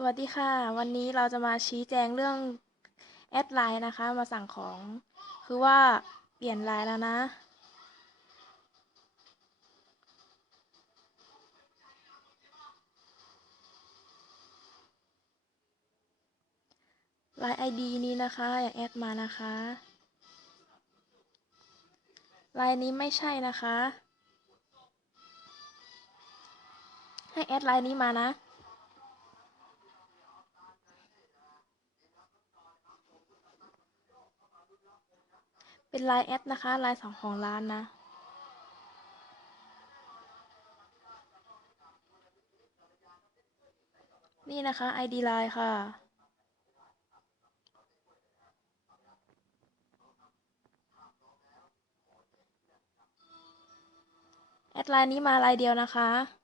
สวัสดีค่ะ วันนี้เราจะมาชี้แจงเรื่องแอดไลน์นะคะ มาสั่งของ คือว่าเปลี่ยนไลน์แล้วนะ ไลน์ ID นี้นะคะ อย่างแอดมานะคะ ไลน์นี้ไม่ใช่นะคะ ให้แอดไลน์นี้มานะ เป็นไลน์แอดนะคะไลน์สองของร้านนะนี่นะคะ ID ไลน์ค่ะ แอดไลน์นี้มาไลน์เดียวนะคะ